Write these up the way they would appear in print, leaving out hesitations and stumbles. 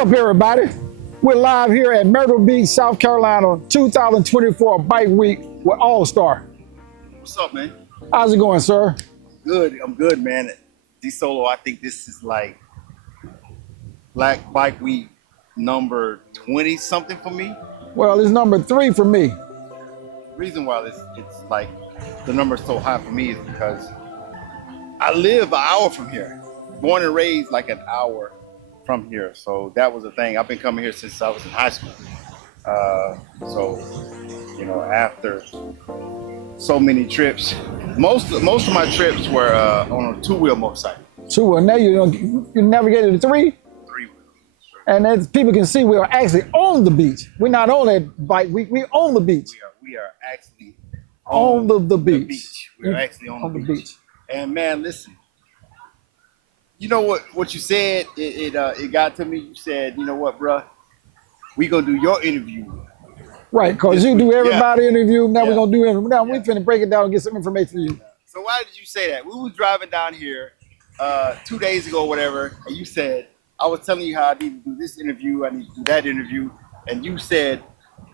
up, everybody? We're live here at Myrtle Beach, South Carolina, 2024 Bike Week with Allstar. What's up, man? How's it going, sir? Good. I'm good, man. D-Solo, I think this is like Black Bike Week number 20 something for me. Well, it's number 3 for me. The reason why it's like the number's so high for me is because I live an hour from here. Born and raised like an hour from here. So that was the thing. I've been coming here since I was in high school. After so many trips, most of my trips were on a two-wheel motorcycle. Two-wheel. Now you navigated the 3? Three-wheel. And as people can see, we are actually on the beach. We're not on that Bike Week. We're on the beach. We are actually on the beach. We're actually on the beach. And man, listen. You know what you said? It got to me. You said, you know what, bruh? We gonna do your interview. Right, because you do everybody interview. Now we're gonna do it. Now we're finna break it down and get some information to you. So why did you say that? We was driving down here 2 days ago, whatever, and you said, I was telling you how I need to do this interview, I need to do that interview, and you said,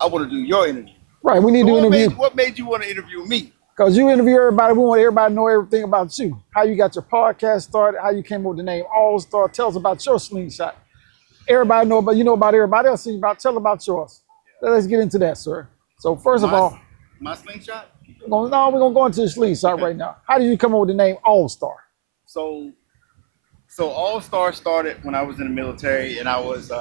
I want to do your interview. Right, we need to interview. What made you want to interview me? Because you interview everybody, we want everybody to know everything about you. How you got your podcast started, how you came up with the name Allstar. Tell us about your slingshot. Everybody know about, you know about everybody else, tell about yours. Let's get into that, sir. So first of all. My slingshot? We're gonna go into the slingshot right now. How did you come up with the name Allstar? So Allstar started when I was in the military and I was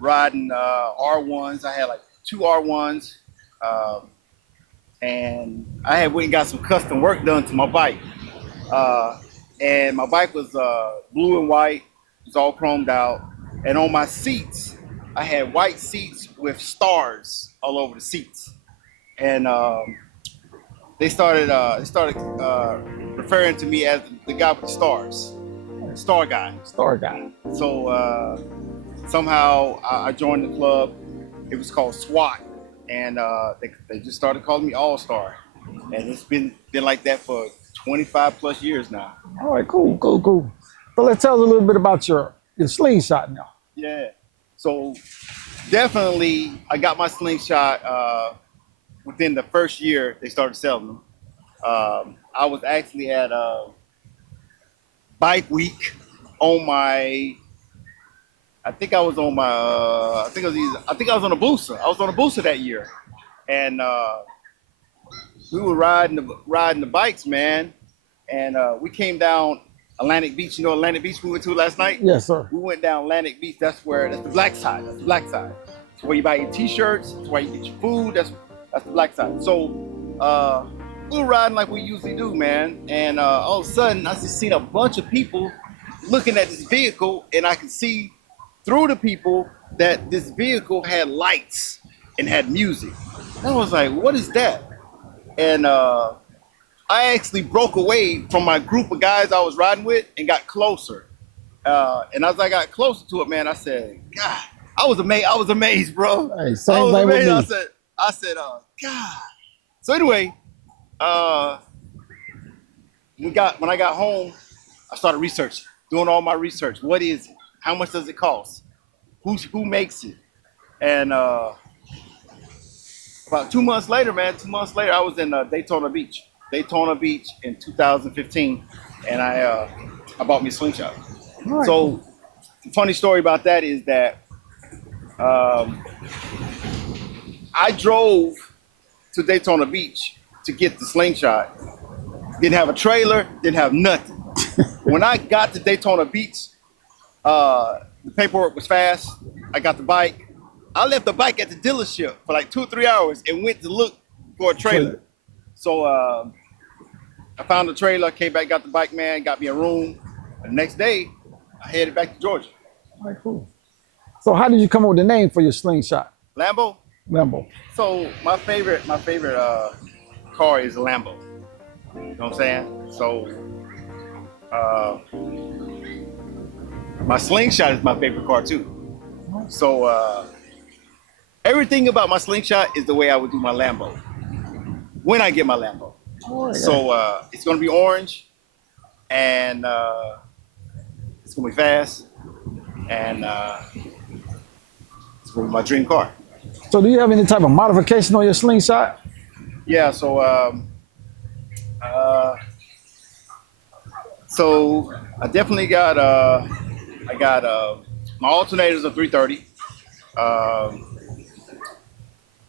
riding R1s. I had like 2 R1s. And I had went and got some custom work done to my bike. And my bike was blue and white. It was all chromed out. And on my seats, I had white seats with stars all over the seats. And they started referring to me as the guy with the stars. Star guy. Star guy. So somehow I joined the club. It was called SWAT. And they just started calling me All-Star. And it's been like that for 25 plus years now. All right, cool. So let's tell us a little bit about your slingshot now. Yeah. So definitely I got my slingshot within the first year they started selling them. I was actually at Bike Week on my I think I was on a booster. I was on a booster that year, and we were riding the bikes, man. And we came down Atlantic Beach. You know Atlantic Beach we went to last night? Yes, sir. We went down Atlantic Beach. That's the black side. That's the black side. That's where you buy your T-shirts. That's where you get your food. That's the black side. So we were riding like we usually do, man. And all of a sudden, I just seen a bunch of people looking at this vehicle, and I could see through the people that this vehicle had lights and had music. And I was like, what is that? And I actually broke away from my group of guys I was riding with and got closer. And as I got closer to it, man, I said, God, I was amazed, bro. Hey, same thing with me. I said, God. So anyway, when I got home, I started researching, doing all my research. What is it? How much does it cost? Who makes it? And about 2 months later, I was in Daytona Beach in 2015, and I bought me a slingshot. Right. So the funny story about that is that I drove to Daytona Beach to get the slingshot. Didn't have a trailer, didn't have nothing. When I got to Daytona Beach, the paperwork was fast. I got the bike. I left the bike at the dealership for like 2 or 3 hours and went to look for a trailer. So I found a trailer, came back, got the bike, man, got me a room. And the next day, I headed back to Georgia. All right, cool. So how did you come up with the name for your slingshot? Lambo? Lambo. So my favorite car is a Lambo. You know what I'm saying? So my slingshot is my favorite car too. So everything about my slingshot is the way I would do my Lambo when I get my Lambo. Oh, yeah. So it's gonna be orange, and it's gonna be fast, and was my dream car. So do you have any type of modification on your slingshot? Yeah, so I definitely got my alternators are 330,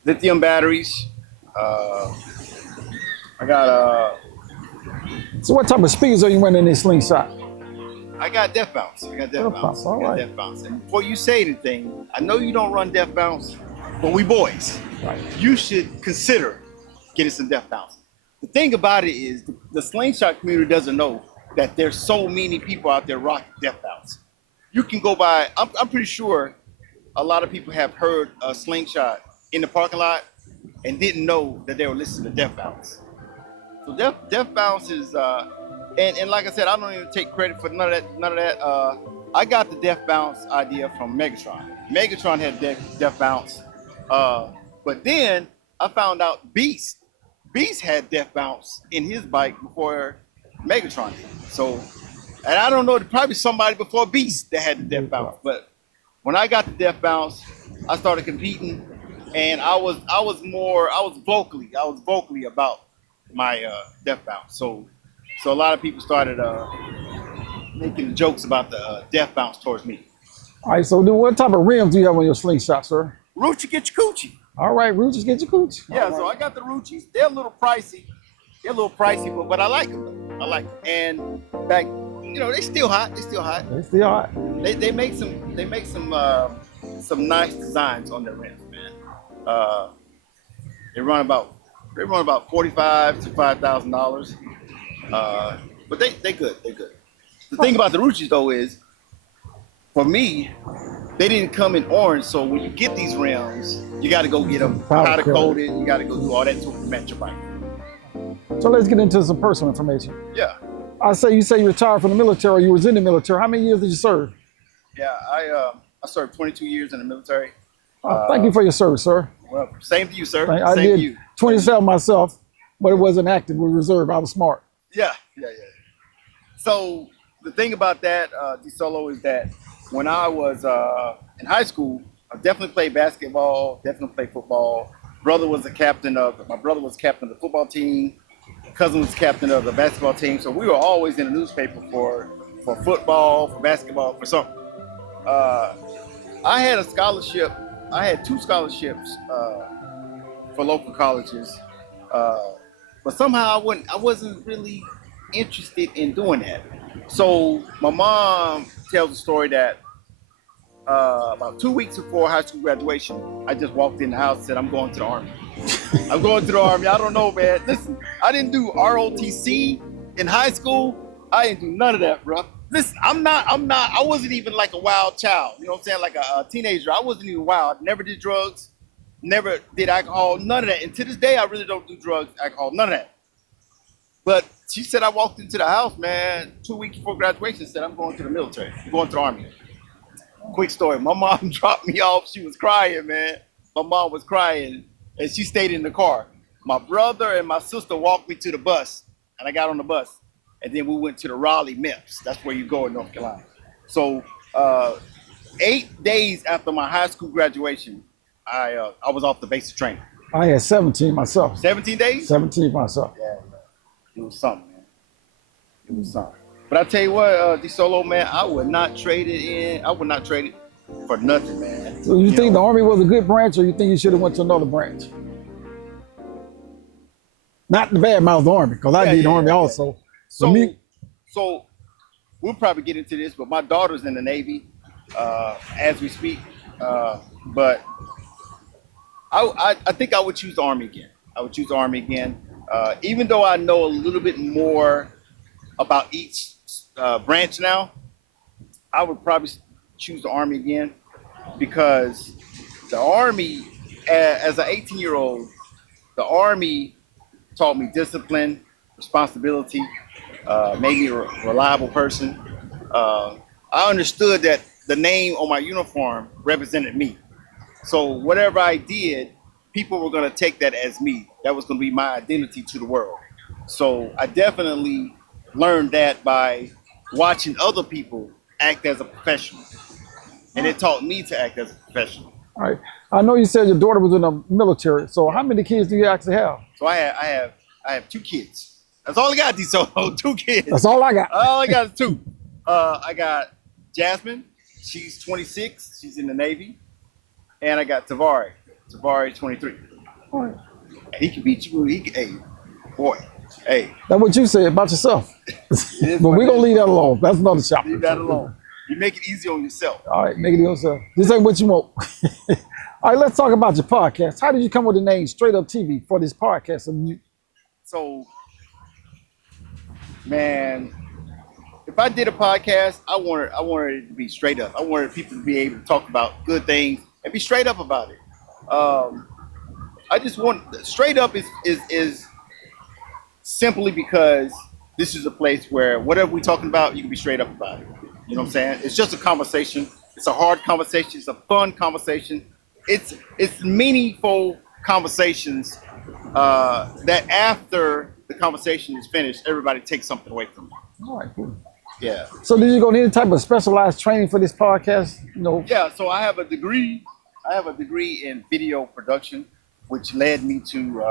lithium batteries. I got So what type of speeds are you running in this slingshot? I got death bounce. I got death Death bounce. bounce, all I got right. death bounce. And before you say anything, I know you don't run death bounce, but we boys. Right. You should consider getting some death bounce. The thing about it is the slingshot community doesn't know that there's so many people out there rocking death bounce. You can go by, I'm pretty sure a lot of people have heard a slingshot in the parking lot and didn't know that they were listening to death bounce. So death bounce is and like I said, I don't even take credit for none of that. I got the death bounce idea from Megatron. Megatron had death bounce, but then I found out Beast had death bounce in his bike before Megatron did. So, and I don't know, probably somebody before Beast that had the death bounce. But when I got the death bounce, I started competing, and I was vocally about my death bounce. So a lot of people started making jokes about the death bounce towards me. All right, so what type of rims do you have on your slingshot, sir? Rucci get your coochie. All right, Roochies get your cooch. Yeah, so I got the Ruchis. They're a little pricey. But I like them though. I like them. And back, they still hot. They still hot. They still hot. They make some nice designs on their rims, man. They run about $45,000 to $5,000. But they good. They're good. The thing about the Ruchis though is, for me, they didn't come in orange. So when you get these rims, you got to go get them powder coated. You got to go do all that to match your bike. So let's get into some personal information. Yeah. You say you retired from the military. You was in the military. How many years did you serve? Yeah, I served 22 years in the military. Thank you for your service, sir. Well, same to you, sir. I Same did to you. 27 myself, but it wasn't active. We reserve. I was smart. Yeah. So the thing about that, DeSolo, is that when I was in high school, I definitely played basketball, definitely played football. My brother was captain of the football team. Cousin was captain of the basketball team. So we were always in the newspaper for football, for basketball, for something. I had a scholarship. I had 2 scholarships for local colleges, but somehow I wasn't really interested in doing that. So my mom tells a story that about 2 weeks before high school graduation, I just walked in the house and said, I'm going to the Army. I'm going to the Army. I don't know, man. Listen, I didn't do ROTC in high school. I didn't do none of that, bro. Listen, I wasn't even like a wild child. You know what I'm saying? Like a teenager. I wasn't even wild. Never did drugs. Never did alcohol. None of that. And to this day, I really don't do drugs, alcohol, none of that. But she said I walked into the house, man, 2 weeks before graduation, said I'm going to the military. I'm going to the Army. Quick story. My mom dropped me off. She was crying, man. My mom was crying, and she stayed in the car. My brother and my sister walked me to the bus, and I got on the bus. And then we went to the Raleigh MEPS. That's where you go in North Carolina. So 8 days after my high school graduation, I was off the basic training. I had 17 myself. 17 days? 17 myself. Yeah, it was something, man. It was something. But I tell you what, DeSolo, man, I would not trade it in. I would not trade it for nothing, man. So you think the Army was a good branch, or you think you should have went to another branch? Not the bad mouth the Army, because I did the Army also. So we'll probably get into this, but my daughter's in the Navy as we speak. But I think I would choose the Army again. I would choose the Army again, even though I know a little bit more about each branch now. I would probably choose the Army again, because the Army, as an 18-year-old, the Army taught me discipline, responsibility, made me a reliable person. I understood that the name on my uniform represented me. So whatever I did, people were going to take that as me. That was going to be my identity to the world. So I definitely learned that by watching other people act as a professional. And it taught me to act as a professional. All right. I know you said your daughter was in the military. So how many kids do you actually have? So I have 2 kids. That's all I got, D Solo. 2 kids. That's all I got. All I got is 2. I got Jasmine. She's 26. She's in the Navy. And I got Tavari. Tavari, 23. All right. He can beat you. Hey, boy. Hey. That's what you said about yourself. But we're going to leave that alone. That's another chapter. Leave that alone. You make it easy on yourself. All right, make it yourself. This ain't what you want. All right, let's talk about your podcast. How did you come with the name Straight Up TV for this podcast? So, man, if I did a podcast, I wanted it to be straight up. I wanted people to be able to talk about good things and be straight up about it. I just want straight up is simply because this is a place where whatever we're talking about, you can be straight up about it. You know what I'm saying? It's just a conversation. It's a hard conversation. It's a fun conversation. It's meaningful conversations that after the conversation is finished, everybody takes something away from it. All right, cool. Yeah. So did you go to any type of specialized training for this podcast? No. Yeah. So I have a degree. In video production, which led me to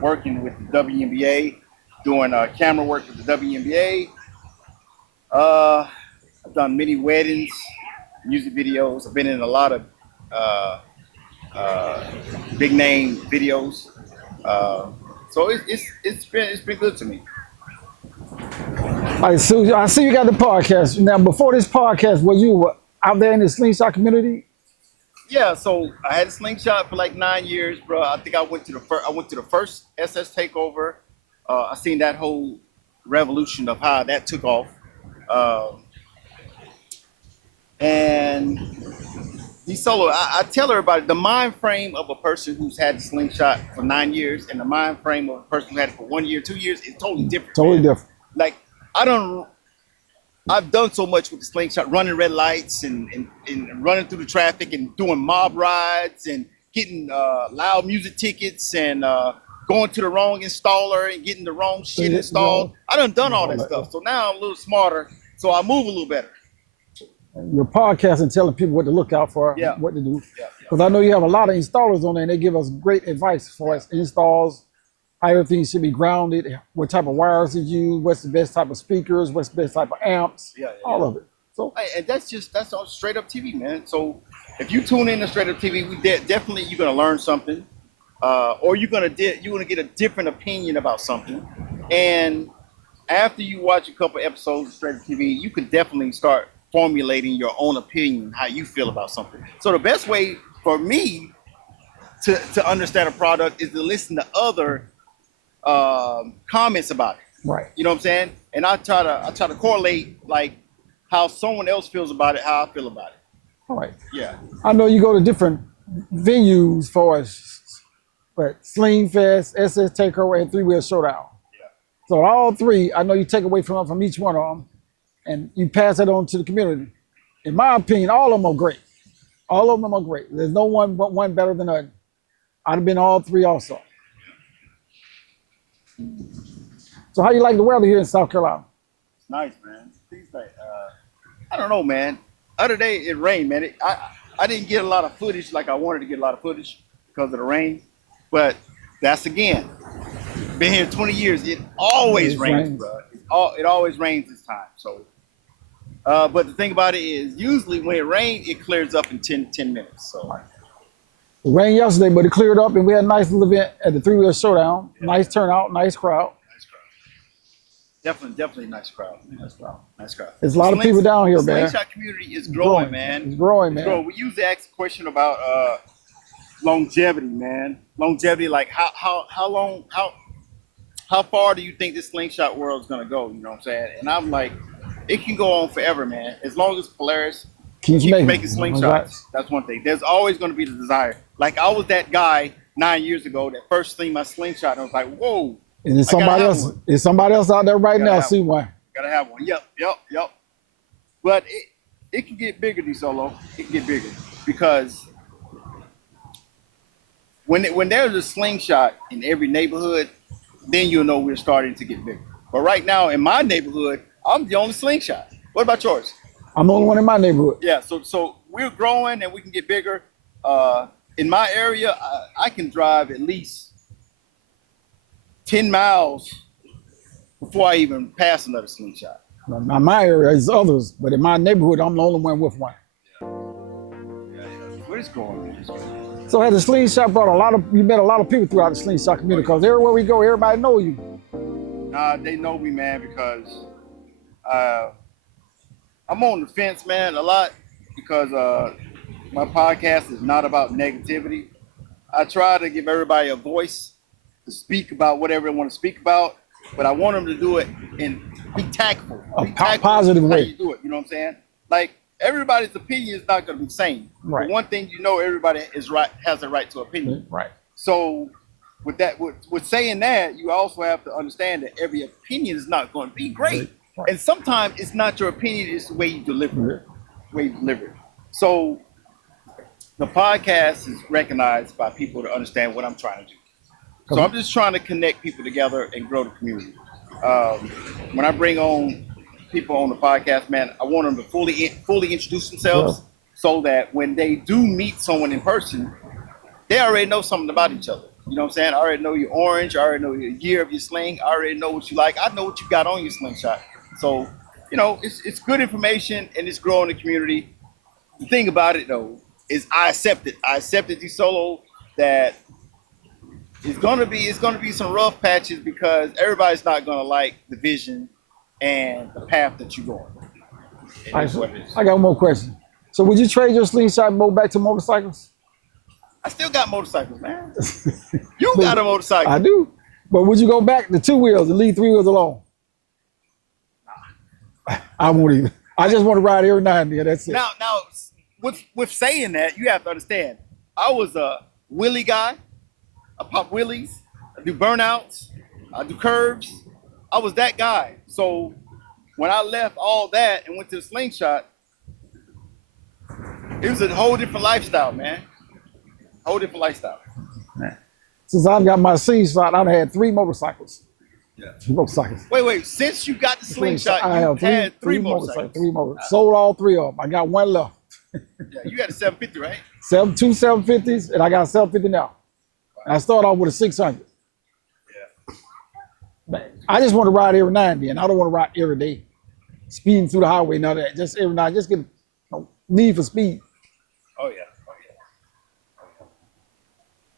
working with the WNBA, doing camera work with the WNBA. I've done many weddings, music videos. I've been in a lot of big name videos. So it's been good to me. All right, so I see you got the podcast. Now, before this podcast, were you out there in the slingshot community? Yeah, so I had a slingshot for like 9 years, bro. I think I went to the first SS takeover. I seen that whole revolution of how that took off. And D Solo, I tell everybody the mind frame of a person who's had the slingshot for 9 years and the mind frame of a person who had it for 1 year, 2 years is totally different. Totally different. Like I've done so much with the slingshot, running red lights and running through the traffic and doing mob rides and getting loud music tickets and going to the wrong installer and getting the wrong shit installed. I done all that stuff. So now I'm a little smarter, so I move a little better. Your podcast and telling people what to look out for, what to do. Because I know you have a lot of installers on there and they give us great advice for us installs, how everything should be grounded, what type of wires to use, what's the best type of speakers, what's the best type of amps, all of it. So, and that's all straight up TV, man. So if you tune in to Straight Up TV, we definitely you're gonna learn something, or you're gonna get a different opinion about something. And after you watch a couple episodes of Straight Up TV, you can definitely start formulating your own opinion, how you feel about something. So the best way for me to understand a product is to listen to other comments about it. right. You know what I'm saying? And I try to correlate like how someone else feels about it, how I feel about it. All right. Yeah. I know you go to different venues for us, but Sling Fest, SS Takeover, and Three Wheel Showdown. Yeah. So all three, I know you take away from each one of them, and you pass it on to the community. In my opinion, all of them are great. All of them are great. There's no one better than other. I'd have been all three also. So how you like the weather here in South Carolina? It's nice, man. Things like I don't know, man. Other day it rained, man. I didn't get a lot of footage like I wanted to get a lot of footage because of the rain. But that's again, been here 20 years. It always rains, bro. It always rains this time. So, but the thing about it is, usually when it rains, it clears up in 10 minutes. So. It rained yesterday, but it cleared up, and we had a nice little event at the Three Wheel Showdown. Yeah. Nice turnout, nice crowd. Nice crowd. Definitely nice crowd. Nice crowd. There's a lot of people down here, man. The slingshot community is growing, man. It's growing, man. We usually ask a question about longevity, man. Longevity, like how far do you think this slingshot world is gonna go? You know what I'm saying? And I'm like, it can go on forever, man. As long as Polaris keeps making slingshots. That's one thing. There's always going to be the desire. Like I was that guy 9 years ago that first seen my slingshot and I was like, whoa. And there's somebody else. Is somebody else out there right now? See one. Gotta have one. Yep. But it can get bigger, D Solo. It can get bigger because when there's a slingshot in every neighborhood, then you'll know we're starting to get bigger. But right now in my neighborhood, I'm the only slingshot. What about yours? I'm the only one in my neighborhood. Yeah, so we're growing and we can get bigger. In my area, I can drive at least 10 miles before I even pass another slingshot. Now, my area is others, but in my neighborhood, I'm the only one with one. What is going on? So had the slingshot brought you met a lot of people throughout the slingshot community, because everywhere we go, everybody know you. They know me, man, because I'm on the fence, man, a lot, because my podcast is not about negativity. I try to give everybody a voice to speak about whatever they want to speak about, but I want them to do it and be tactful. Positive way. How you do it, you know what I'm saying? Like, everybody's opinion is not going to be the same. Right. But one thing you know, everybody has a right to opinion. Right. So with saying that, you also have to understand that every opinion is not going to be great. Right. And sometimes it's not your opinion, it's the way you deliver it. So the podcast is recognized by people to understand what I'm trying to do. So I'm just trying to connect people together and grow the community. When I bring on people on the podcast, man, I want them to fully introduce themselves, so that when they do meet someone in person, they already know something about each other. You know what I'm saying? I already know your orange. I already know your year of your sling. I already know what you like. I know what you got on your slingshot. So, you know, it's good information, and it's growing the community. The thing about it, though, is I accept it. I accepted the solo that it's gonna be some rough patches, because everybody's not gonna like the vision and the path that you're going. I got one more question. So would you trade your slingshot and go back to motorcycles? I still got motorcycles, man. You got a motorcycle. I do. But would you go back to 2 wheels and leave 3 wheels alone? I won't even. I just want to ride every now and then. That's it. Now, with saying that, you have to understand, I was a wheelie guy. I pop wheelies. I do burnouts. I do curves. I was that guy. So when I left all that and went to the slingshot, it was a whole different lifestyle, man. Whole different lifestyle. Since I've got my slingshot, I've had 3 motorcycles. Yeah. 3 motorcycles. Wait. Since you got the slingshot, I have had three motorcycles. 3 motorcycles. Sold all 3 of them. I got 1 left. Yeah, you got a 750, right? 2 750s, and I got a 750 now. And I started off with a 600. Yeah. But I just want to ride every now and then. I don't want to ride every day, speeding through the highway. None of that. Just every night. Just get need for speed. Oh yeah.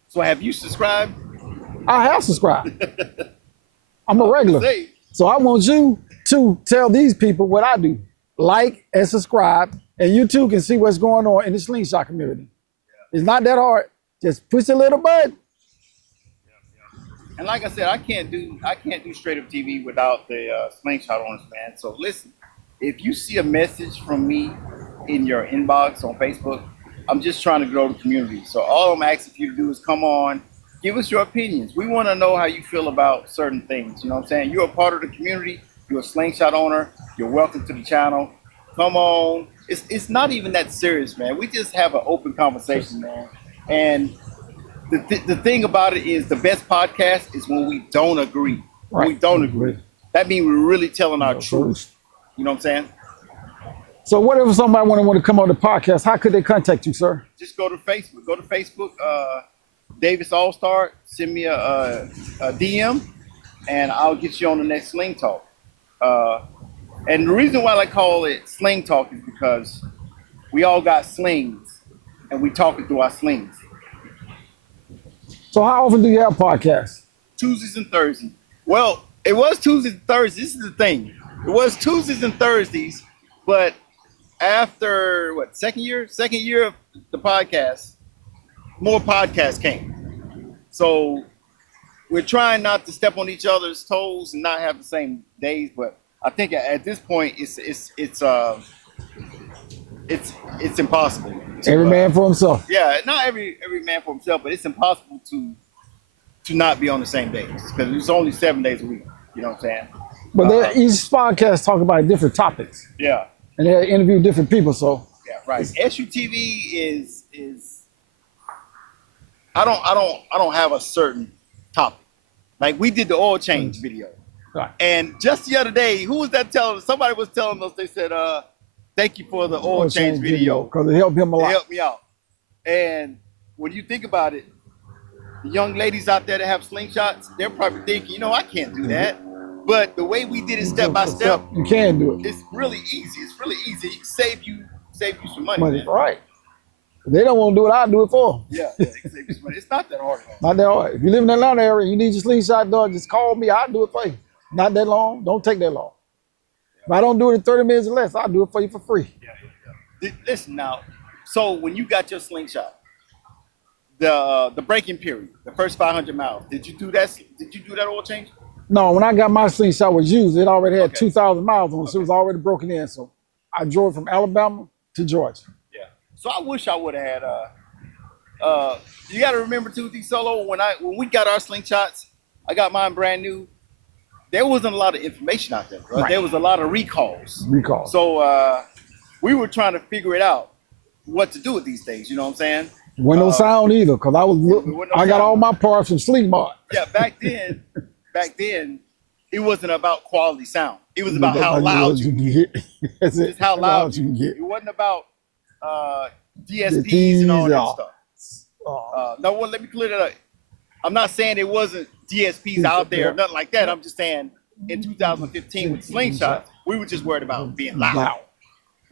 So have you subscribed? I have subscribed. I'm a regular. So I want you to tell these people what I do. Like and subscribe, and you too can see what's going on in the slingshot community. Yeah. It's not that hard. Just push a little button. And like I said, I can't do straight up TV without the slingshot owners, man. So listen, if you see a message from me in your inbox on Facebook, I'm just trying to grow the community. So all I'm asking you to do is come on, give us your opinions. We want to know how you feel about certain things. You know what I'm saying? You're a part of the community. You're a slingshot owner. You're welcome to the channel. Come on. It's not even that serious, man. We just have an open conversation, man. And the thing about it is, the best podcast is when we don't agree. When we don't agree. That means we're really telling our truth. You know what I'm saying? So what if somebody want to come on the podcast? How could they contact you, sir? Just go to Facebook. Go to Facebook, Davis Allstar. Send me a DM, and I'll get you on the next Sling Talk. And the reason why I call it Sling Talk is because we all got slings, and we talking through our slings. So how often do you have podcasts? Tuesdays and Thursdays. Well, it was Tuesdays and Thursdays. This is the thing. It was Tuesdays and Thursdays, but after second year of the podcast, more podcasts came. So we're trying not to step on each other's toes and not have the same days, but I think at this point it's impossible. Every man for himself. Yeah, not every man for himself, but it's impossible to not be on the same days, because it's only 7 days a week. You know what I'm saying? But each podcast talk about different topics. Yeah. And they interview different people, so. Yeah, right. SUTV is I don't have a certain topic. Like, we did the oil change video. Right. And just the other day, who was that telling us? Somebody was telling us, they said, thank you for the oil change video. Because it helped him a lot. It helped me out. And when you think about it, the young ladies out there that have slingshots, they're probably thinking, you know, I can't do that. But the way we did it step by step, you can do it. it's really easy. It's really easy. It can save you some money. Money, Man. right? If they don't want to do it, I'll do it for them. Yeah, it can save you some money. It's not that hard. Man. Not that hard. If you live in the Atlanta area, you need your slingshot done, just call me. I'll do it for you. Not that long. Don't take that long. If I don't do it in 30 minutes or less, I'll do it for you for free. Yeah. Listen now. So when you got your slingshot, the breaking period, the first 500 miles, did you do that? Did you do that oil change? No, when I got my slingshot was used, it already had Okay. 2,000 miles on it, so it was already broken in. So I drove from Alabama to Georgia. Yeah. So I wish I would have had. You got to remember too, D Solo. When we got our slingshots, I got mine brand new. There wasn't a lot of information out there, bro. Right. There was a lot of recalls. Recall. So we were trying to figure it out, what to do with these things. You know what I'm saying? Wasn't no sound either, because I got all my parts from Sleep Mart. Yeah, back then, it wasn't about quality sound. It was about how loud you can get. That's it. It's how loud you can get. It wasn't about DSPs and all that stuff. No, let me clear that up. I'm not saying it wasn't DSPs out there, nothing like that. I'm just saying in 2015 with Slingshot, we were just worried about being loud.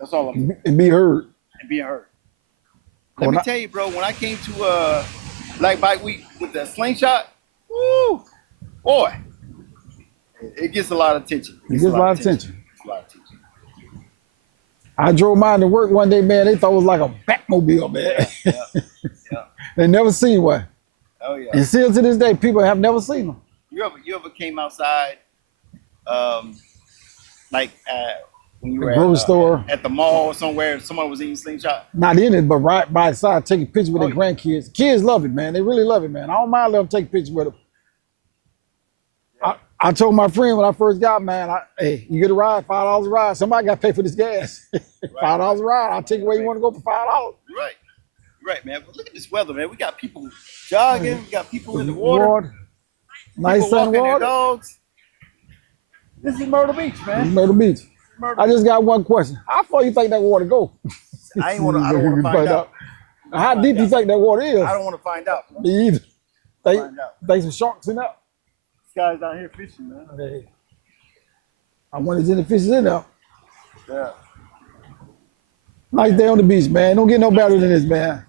That's all I'm saying. And be heard. And being heard. Let me tell you, bro, when I came to Black Bike Week with the Slingshot, woo, boy, it gets a lot of attention. It gets a lot of attention. A lot of attention. I drove mine to work one day, man. They thought it was like a Batmobile, man. Yeah. They never seen one. Oh yeah. And still to this day, people have never seen them. You ever came outside, like when you were grocery store, at the mall or somewhere, and someone was eating Slingshot? Not in it, but right by the side, taking pictures with their grandkids. Kids love it, man. They really love it, man. I don't mind letting them take pictures with them. I told my friend when I first got, man, hey, you get a ride, $5 a ride. Somebody got to pay for this gas. $5 a ride. I'll take you where you want to go for $5. Right. Right, man. But look at this weather, man. We got people jogging. We got people in the water. Nice sun water. Dogs. This is Myrtle Beach, man. This is Myrtle Beach. I just got one question. How far you think that water go? I don't want to find out. How deep do you think that water is? I don't want to find out. Me either. Think some sharks in there. This guy's down here fishing, man. Hey. I wonder if any fish is in there. Yeah. Nice day on the beach, man. Don't get no better than this, man.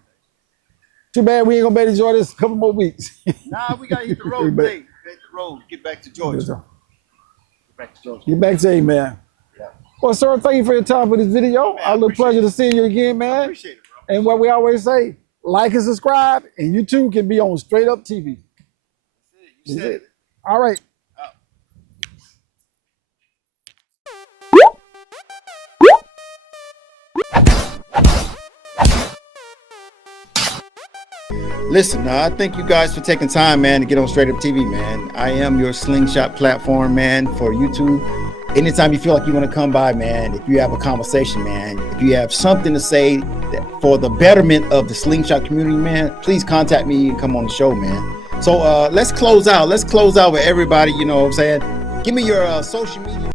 Too bad we ain't gonna be able to enjoy this a couple more weeks. Nah, we gotta hit the road today. Hit the road. Get back to Georgia. Get back to Georgia. Get back to you, man. Yeah. Well, sir, thank you for your time for this video. I look pleasure to see you again, man. I appreciate it, bro. And what we always say, like and subscribe, and you too can be on Straight Up TV. You said it. All right. Listen, I thank you guys for taking time, man, to get on Straight Up TV, man. I am your Slingshot platform, man, for YouTube. Anytime you feel like you want to come by, man, if you have a conversation, man, if you have something to say that for the betterment of the Slingshot community, man, please contact me and come on the show, man. So let's close out. Let's close out with everybody, you know what I'm saying? Give me your social media.